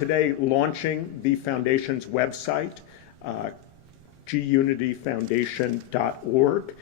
Today, launching the foundation's website, gunityfoundation.org.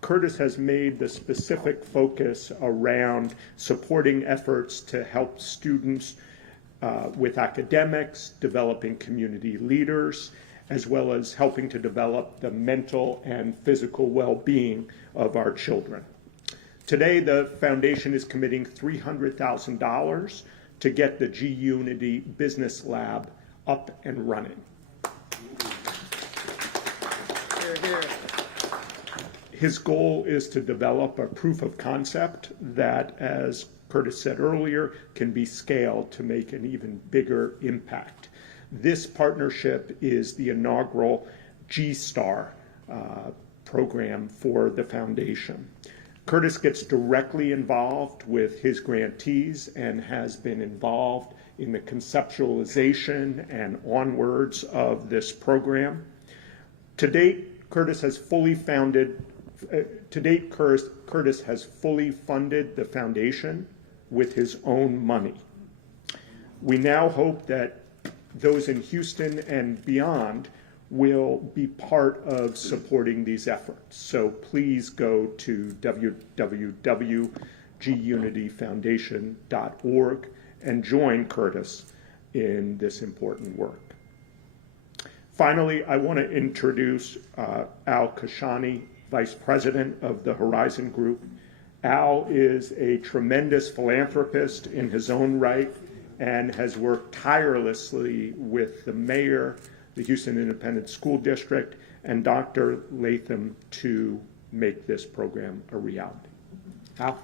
Curtis has made the specific focus around supporting efforts to help students with academics, developing community leaders, as well as helping to develop the mental and physical well-being of our children. Today, the foundation is committing $300,000 to get the G-Unity Business Lab up and running. Hear, hear. His goal is to develop a proof of concept that, as Curtis said earlier, can be scaled to make an even bigger impact. This partnership is the inaugural G-Star program for the foundation. Curtis gets directly involved with his grantees and has been involved in the conceptualization and onwards of this program. To date, Curtis has fully funded the foundation with his own money. We now hope that those in Houston and beyond will be part of supporting these efforts. So please go to www.gunityfoundation.org and join Curtis in this important work. Finally, I want to introduce Al Kashani, Vice President of the Horizon Group. Al is a tremendous philanthropist in his own right and has worked tirelessly with the mayor, the Houston Independent School District, and Dr. Latham to make this program a reality. Al?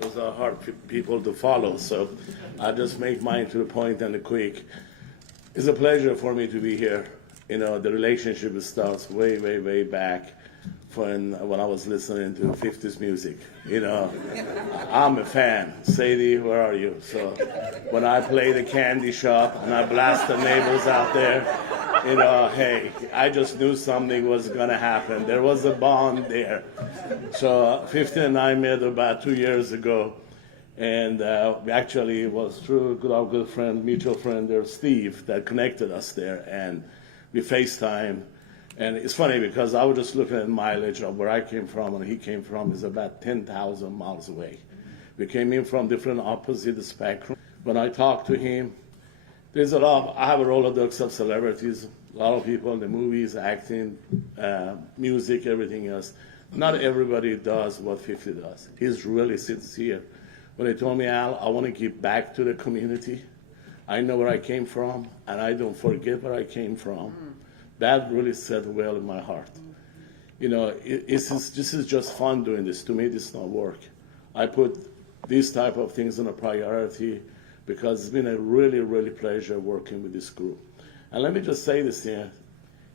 Those are hard people to follow, so I'll just make mine to the point and quick. It's a pleasure for me to be here. You know, the relationship starts way, way, way back when I was listening to 50s music. You know, I'm a fan. Sadie, where are you? So when I play the candy shop and I blast the neighbors out there, you know, hey, I just knew something was going to happen. There was a bond there. So 50 and I met about 2 years ago, and actually it was through our good friend, mutual friend there, Steve, that connected us there, and we FaceTime. And it's funny because I was just looking at mileage of where I came from and he came from is about 10,000 miles away. We came in from different opposite spectrum. When I talk to him, there's a lot, I have a Rolodex of celebrities, a lot of people in the movies, acting, music, everything else. Not everybody does what 50 does. He's really sincere. When he told me, Al, I want to give back to the community. I know where I came from, and I don't forget where I came from. That really set well in my heart. You know, this is just fun doing this. To me, this is not work. I put these type of things on a priority because it's been a really, really pleasure working with this group. And let me just say this here.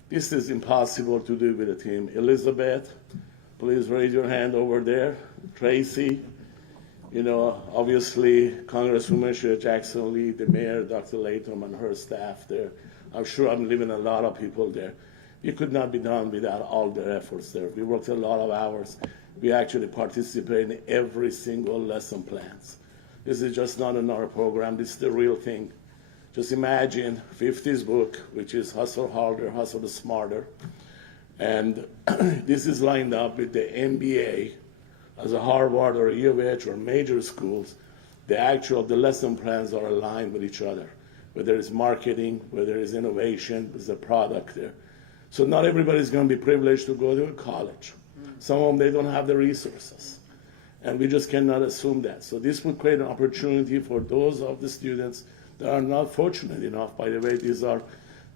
This is impossible to do with a team. Elizabeth, please raise your hand over there. Tracy, you know, obviously Congresswoman Jackson Lee, the mayor, Dr. Latham, and her staff there. I'm sure I'm leaving a lot of people there. It could not be done without all their efforts there. We worked a lot of hours. We actually participate in every single lesson plans. This is just not another program. This is the real thing. Just imagine 50's book, which is Hustle Harder, Hustle Smarter. And this is lined up with the MBA as a Harvard or U of H or major schools. The lesson plans are aligned with each other. Whether it's marketing, whether it's innovation, there's a product there. So not everybody's going to be privileged to go to a college. Some of them, they don't have the resources. And we just cannot assume that. So this would create an opportunity for those of the students that are not fortunate enough. By the way, these are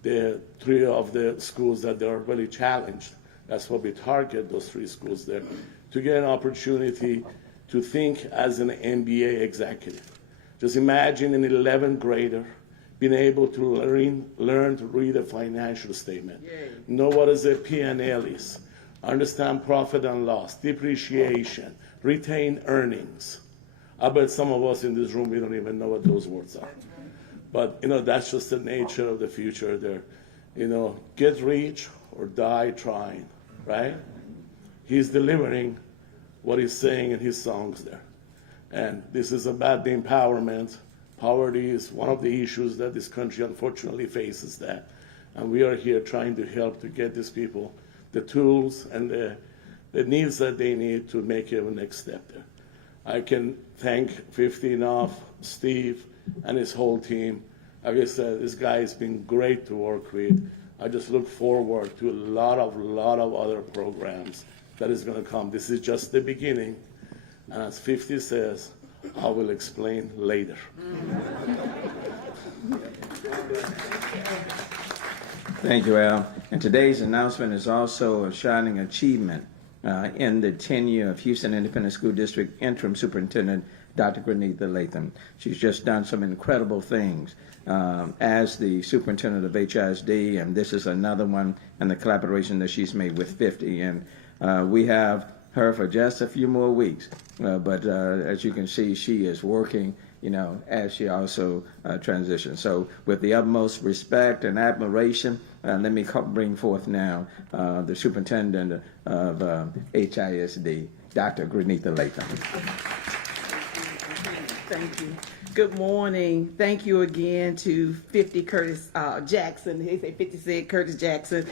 the 3 of the schools that they are really challenged. That's what we target, those 3 schools there, to get an opportunity to think as an MBA executive. Just imagine an 11th grader being able to learn to read a financial statement, know what is a P&L is, understand profit and loss, depreciation, retained earnings. I bet some of us in this room, we don't even know what those words are. But, you know, that's just the nature of the future there. You know, get rich or die trying, right? He's delivering what he's saying in his songs there. And this is about the empowerment. Poverty is one of the issues that this country unfortunately faces that. And we are here trying to help to get these people the tools and the needs that they need to make a next step there. I can thank 50 enough, Steve and his whole team. Like I said, this guy has been great to work with. I just look forward to a lot of other programs that is going to come. This is just the beginning. And as 50 says, I will explain later. Thank you, Al. And today's announcement is also a shining achievement in the tenure of Houston Independent School District Interim Superintendent Dr. Granitha Latham. She's just done some incredible things as the superintendent of HISD, and this is another one in the collaboration that she's made with 50. And we have her for just a few more weeks. But as you can see, she is working, as she also transitions. So with the utmost respect and admiration, let me bring forth now the superintendent of HISD, Dr. Granitha Latham. Thank you. Good morning. Thank you again to 50 Curtis Jackson. They say 50 said Curtis Jackson.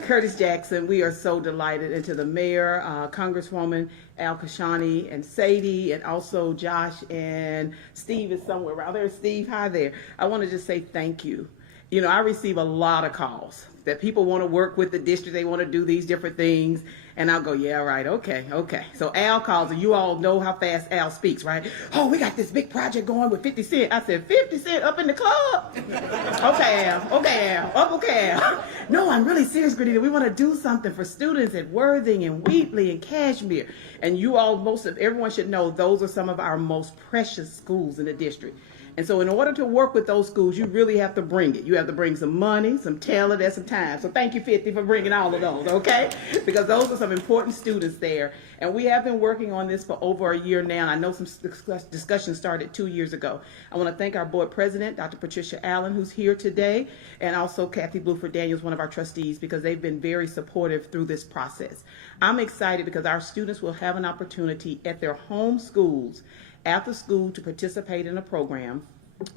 Curtis Jackson, we are so delighted. And to the mayor, Congresswoman Al Kashani and Sadie, and also Josh and Steve is somewhere around there. Steve, hi there. I want to just say thank you. I receive a lot of calls that people want to work with the district. They want to do these different things. And I'll go, yeah, right, okay. So Al calls, and you all know how fast Al speaks, right? Oh, we got this big project going with 50 Cent. I said, 50 Cent up in the club? Okay, Al. No, I'm really serious, Granita. We want to do something for students at Worthing and Wheatley and Cashmere. And you all, everyone should know those are some of our most precious schools in the district. And so in order to work with those schools, you really have to bring it. You have to bring some money, some talent, and some time. So thank you, 50, for bringing all of those, okay? Because those are some important students there. And we have been working on this for over a year now. And I know some discussion started 2 years ago. I want to thank our board president, Dr. Patricia Allen, who's here today, and also Kathy Bluford Daniels, one of our trustees, because they've been very supportive through this process. I'm excited because our students will have an opportunity at their home schools after school to participate in a program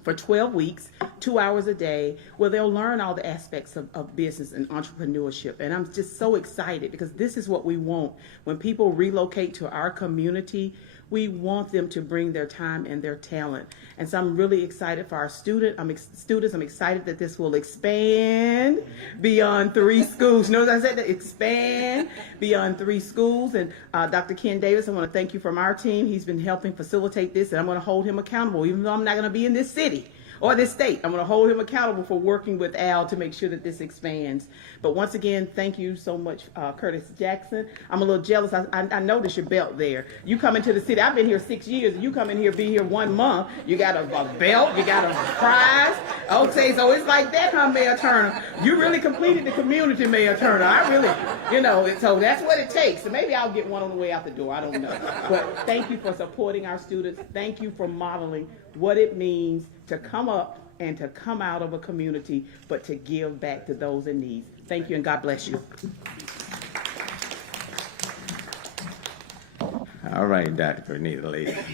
for 12 weeks, 2 hours a day, where they'll learn all the aspects of business and entrepreneurship. And I'm just so excited because this is what we want. When people relocate to our community, we want them to bring their time and their talent. And so I'm really excited for our students. I'm excited that this will expand beyond 3 schools. Notice I said that, expand beyond 3 schools. And Dr. Ken Davis, I want to thank you from our team. He's been helping facilitate this, and I'm going to hold him accountable, even though I'm not going to be in this city or this state. I'm going to hold him accountable for working with Al to make sure that this expands. But once again, thank you so much, Curtis Jackson. I'm a little jealous. I noticed your belt there. You come into the city. I've been here 6 years, and you come in here, be here 1 month. You got a belt. You got a prize. Okay, so it's like that, huh, Mayor Turner? You really completed the community, Mayor Turner. I really, so that's what it takes. So maybe I'll get one on the way out the door. I don't know. But thank you for supporting our students. Thank you for modeling what it means to come up and to come out of a community, but to give back to those in need. Thank you, and God bless you. All right, Dr. Granitha Latham.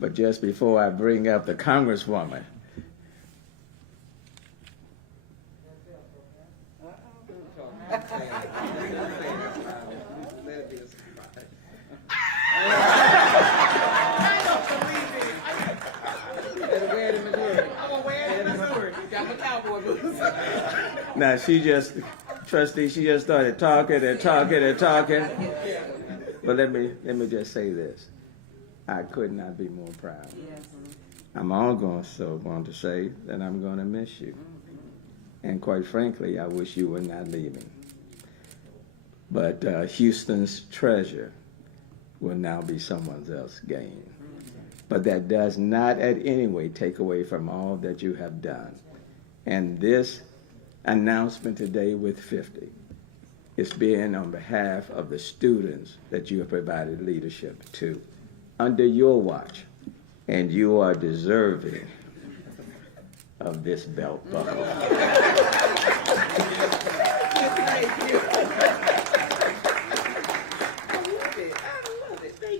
But just before I bring up the Congresswoman, now she just started talking. But let me just say this. I could not be more proud. I'm also going to say that I'm going to miss you. And quite frankly, I wish you were not leaving. But Houston's treasure will now be someone else's gain. But that does not in any way take away from all that you have done. And this announcement today with 50 is being on behalf of the students that you have provided leadership to under your watch. And you are deserving of this belt buckle. Thank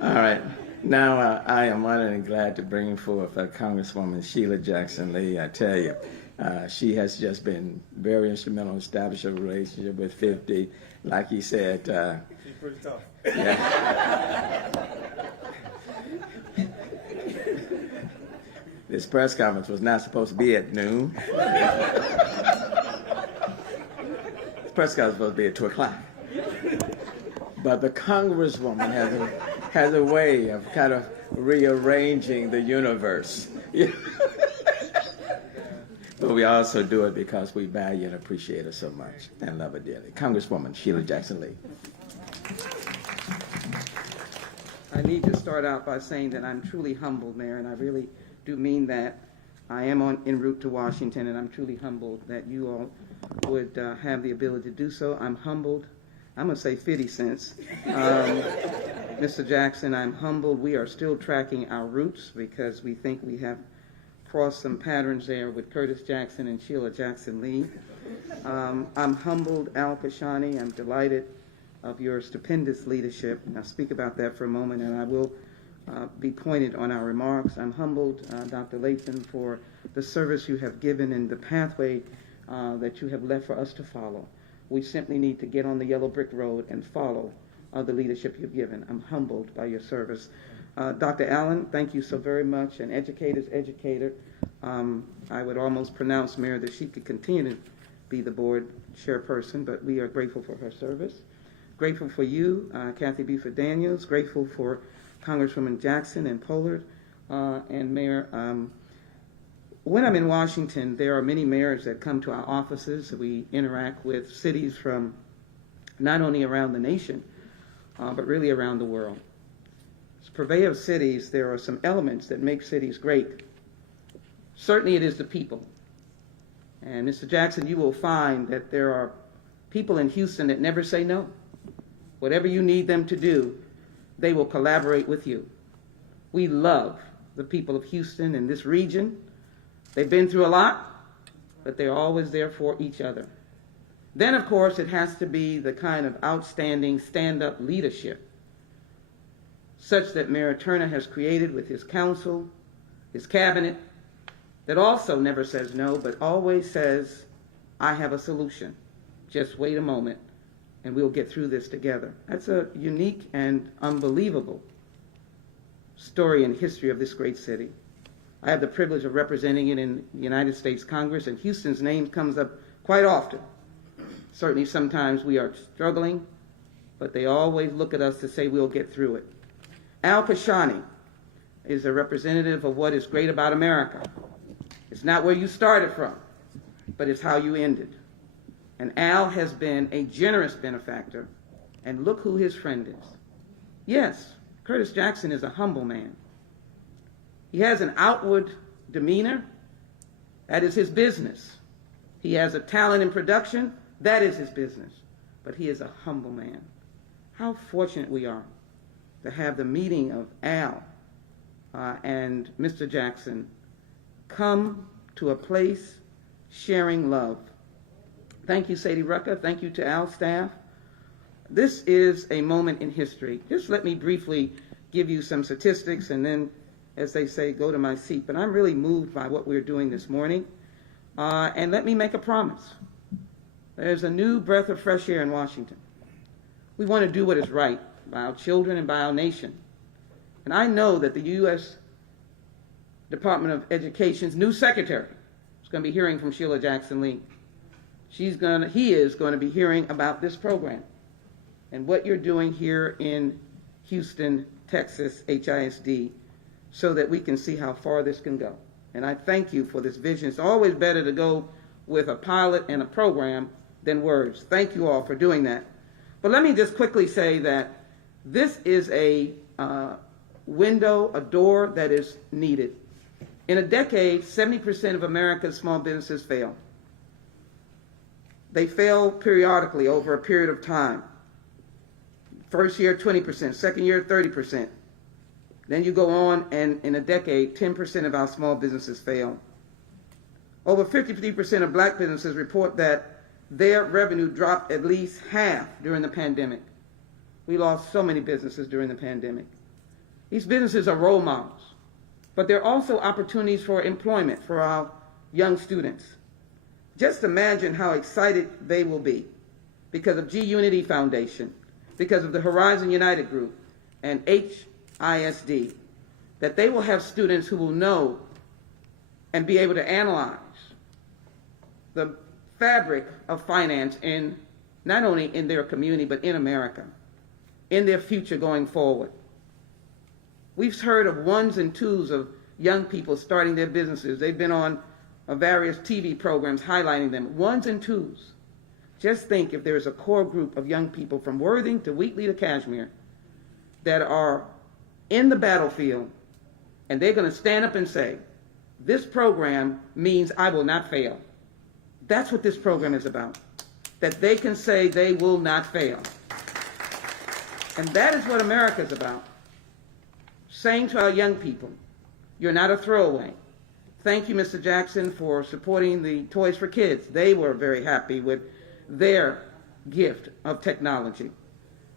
All right. Now I am honored and glad to bring forth Congresswoman Sheila Jackson Lee. I tell you, she has just been very instrumental in establishing a relationship with 50. Like he said, She's pretty tough. yeah. This press conference was not supposed to be at noon. This press conference was supposed to be at 2 o'clock. But the Congresswoman has a way of kind of rearranging the universe. But we also do it because we value and appreciate her so much and love her dearly. Congresswoman Sheila Jackson Lee. I need to start out by saying that I'm truly humbled, Mayor, and I really do mean that. I am en route to Washington, and I'm truly humbled that you all would have the ability to do so. I'm humbled. I'm going to say 50 cents. Mr. Jackson, I'm humbled. We are still tracking our roots because we think we have crossed some patterns there with Curtis Jackson and Sheila Jackson Lee. I'm humbled, Al Kashani. I'm delighted of your stupendous leadership. And I'll speak about that for a moment, and I will be pointed on our remarks. I'm humbled, Dr. Latham, for the service you have given and the pathway that you have left for us to follow. We simply need to get on the yellow brick road and follow the leadership you've given. I'm humbled by your service. Dr. Allen, thank you so very much. An educator's educator. I would almost pronounce, Mayor, that she could continue to be the board chairperson, but we are grateful for her service. Grateful for you, Kathy Buford Daniels. Grateful for Congresswoman Jackson and Pollard. And Mayor, when I'm in Washington, there are many mayors that come to our offices. We interact with cities from not only around the nation, but really around the world. As purveyor of cities, there are some elements that make cities great. Certainly it is the people. And Mr. Jackson, you will find that there are people in Houston that never say no. Whatever you need them to do, they will collaborate with you. We love the people of Houston and this region. They've been through a lot, but they're always there for each other. Then, of course, it has to be the kind of outstanding stand-up leadership, such that Mayor Turner has created with his council, his cabinet, that also never says no, but always says, I have a solution. Just wait a moment, and we'll get through this together. That's a unique and unbelievable story and history of this great city. I have the privilege of representing it in the United States Congress, and Houston's name comes up quite often. Certainly sometimes we are struggling, but they always look at us to say we'll get through it. Al Kashani is a representative of what is great about America. It's not where you started from, but it's how you ended. And Al has been a generous benefactor, and look who his friend is. Yes, Curtis Jackson is a humble man. He has an outward demeanor. That is his business. He has a talent in production. That is his business. But he is a humble man. How fortunate we are to have the meeting of Al and Mr. Jackson come to a place sharing love. Thank you, Sadie Rucker. Thank you to Al's staff. This is a moment in history. Just let me briefly give you some statistics and then, as they say, go to my seat. But I'm really moved by what we're doing this morning. And let me make a promise. There's a new breath of fresh air in Washington. We want to do what is right by our children and by our nation. And I know that the U.S. Department of Education's new secretary is going to be hearing from Sheila Jackson Lee. He is going to be hearing about this program and what you're doing here in Houston, Texas, HISD, so that we can see how far this can go. And I thank you for this vision. It's always better to go with a pilot and a program than words. Thank you all for doing that. But let me just quickly say that this is a window, a door that is needed. In a decade, 70% of America's small businesses fail. They fail periodically over a period of time. First year, 20%. Second year, 30%. Then you go on, and in a decade, 10% of our small businesses fail. Over 53% of black businesses report that their revenue dropped at least half during the pandemic. We lost so many businesses during the pandemic. These businesses are role models, but they're also opportunities for employment for our young students. Just imagine how excited they will be because of G Unity Foundation, because of the Horizon United Group and HISD, that they will have students who will know and be able to analyze the fabric of finance in not only in their community but in America, in their future going forward. We've heard of ones and twos of young people starting their businesses. They've been on various TV programs highlighting them. Ones and twos. Just think if there's a core group of young people from Worthing to Wheatley to Kashmir that are in the battlefield and they're going to stand up and say, this program means I will not fail. That's what this program is about. That they can say they will not fail. And that is what America is about. Saying to our young people, you're not a throwaway. Thank you, Mr. Jackson, for supporting the Toys for Kids. They were very happy with their gift of technology.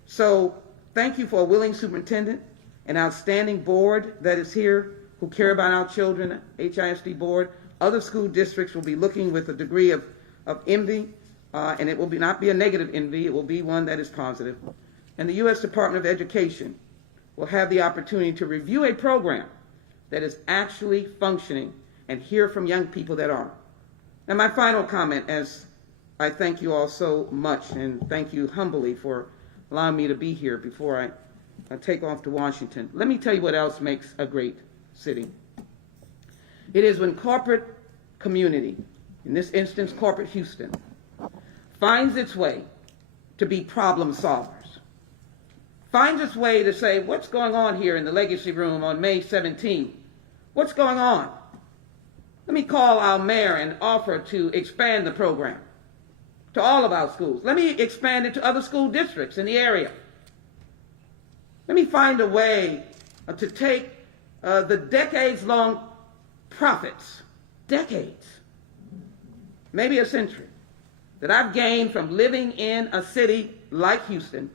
So thank you for a willing superintendent, an outstanding board that is here who care about our children, HISD board. Other school districts will be looking with a degree of envy, and it will not be a negative envy, it will be one that is positive. And the U.S. Department of Education will have the opportunity to review a program that is actually functioning and hear from young people that are. And my final comment, as I thank you all so much and thank you humbly for allowing me to be here before I take off to Washington. Let me tell you what else makes a great city. It is when corporate community, in this instance corporate Houston, finds its way to be problem solvers, finds its way to say, what's going on here in the Legacy Room on May 17th? What's going on? Let me call our mayor and offer to expand the program to all of our schools. Let me expand it to other school districts in the area. Let me find a way to take the decades-long profits, decades, maybe a century, that I've gained from living in a city like Houston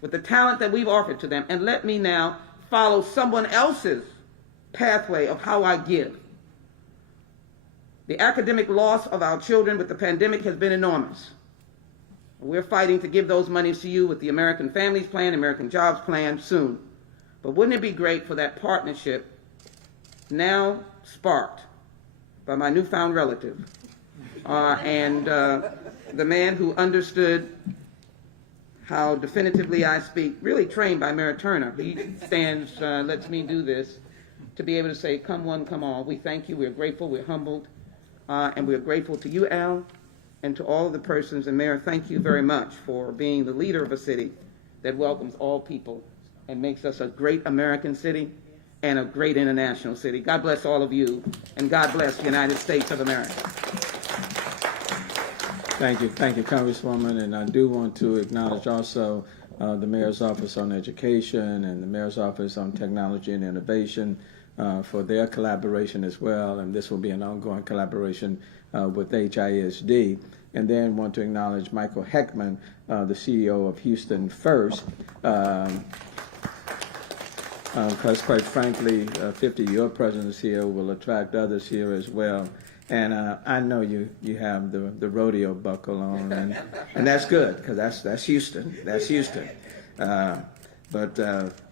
with the talent that we've offered to them, and let me now follow someone else's pathway of how I give. The academic loss of our children with the pandemic has been enormous. We're fighting to give those monies to you with the American Families Plan, American Jobs Plan soon. But wouldn't it be great for that partnership, now sparked by my newfound relative, and the man who understood how definitively I speak, really trained by Mayor Turner. He stands, lets me do this, to be able to say, come one, come all. We thank you, we're grateful, we're humbled, and we're grateful to you, Al, and to all of the persons. And Mayor, thank you very much for being the leader of a city that welcomes all people and makes us a great American city and a great international city. God bless all of you, and God bless the United States of America. Thank you, Congresswoman, and I do want to acknowledge also the Mayor's Office on Education and the Mayor's Office on Technology and Innovation for their collaboration as well, and this will be an ongoing collaboration with HISD. And then want to acknowledge Michael Heckman, the CEO of Houston First, because quite frankly, 50 your presence here will attract others here as well. And I know you have the rodeo buckle on, and that's good, because that's Houston. That's Houston. But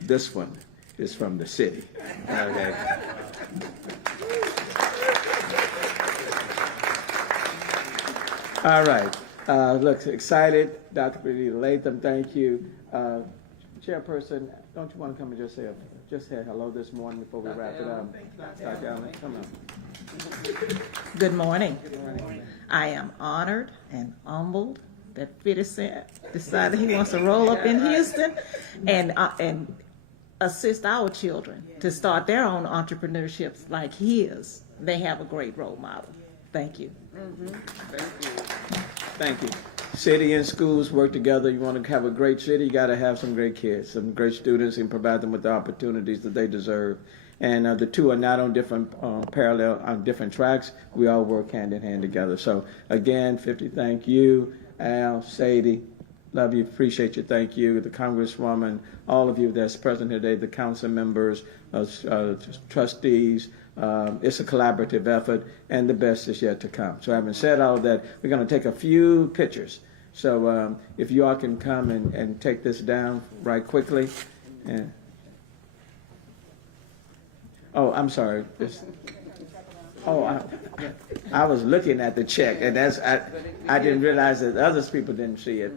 this one is from the city. Okay. All right. Look, excited. Dr. Benita Latham, thank you. Chairperson, don't you want to come and just say hello this morning before we wrap it up? Dr. Allen, come on. Good morning. I am honored and humbled that 50 Cent decided he wants to roll up in Houston and assist our children to start their own entrepreneurships like his. They have a great role model. Thank you. Thank you. City and schools work together. You want to have a great city, you got to have some great kids, some great students, and provide them with the opportunities that they deserve. And the two are not on different parallel, on different tracks. We all work hand in hand together. So again, 50, thank you. Al, Sadie, love you, appreciate you, thank you. The Congresswoman, all of you that's present today, the council members, trustees. It's a collaborative effort, and the best is yet to come. So having said all of that, we're going to take a few pictures. So if you all can come and take this down right quickly. And, oh, I'm sorry. I was looking at the check, and I didn't realize that other people didn't see it.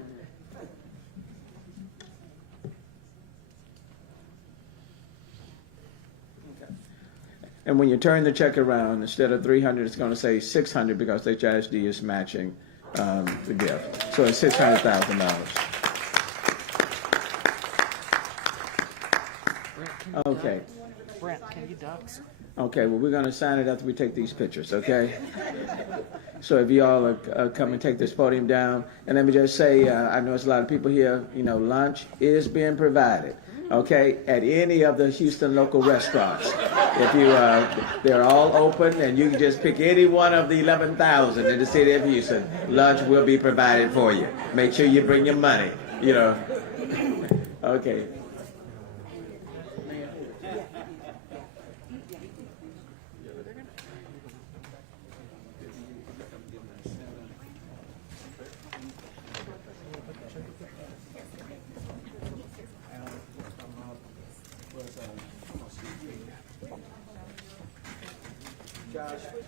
And when you turn the check around, instead of 300, it's going to say 600 because HISD is matching the gift. So it's $600,000. Okay. Brent, can you ducks? Okay, well, we're going to sign it after we take these pictures, okay? So if you all come and take this podium down, and let me just say, I know there's a lot of people here, you know, lunch is being provided, okay, at any of the Houston local restaurants. If you, they're all open, and you can just pick any one of the 11,000 in the city of Houston. Lunch will be provided for you. Make sure you bring your money, you know. Okay.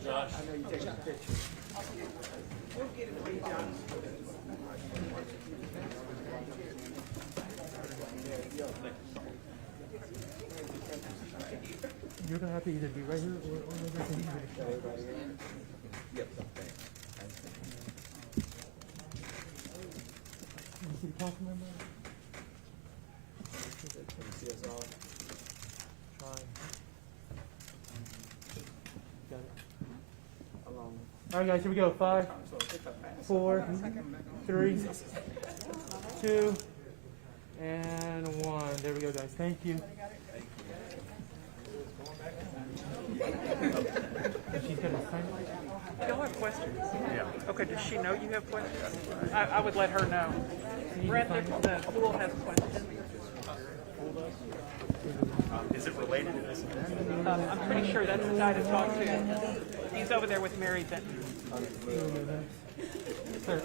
Josh, I know you take a picture. You're gonna have to either be right here or right here. Yep. City council member? All right, guys, here we go. 5, 4, 3, 2, and 1. There we go, guys. Thank you. She's gonna sign. Y'all have questions? Yeah. Okay, does she know you have questions? I would let her know. Brett, the pool has questions. Is it related to this event? I'm pretty sure that's the guy to talk to. He's over there with Mary Benton. Sir.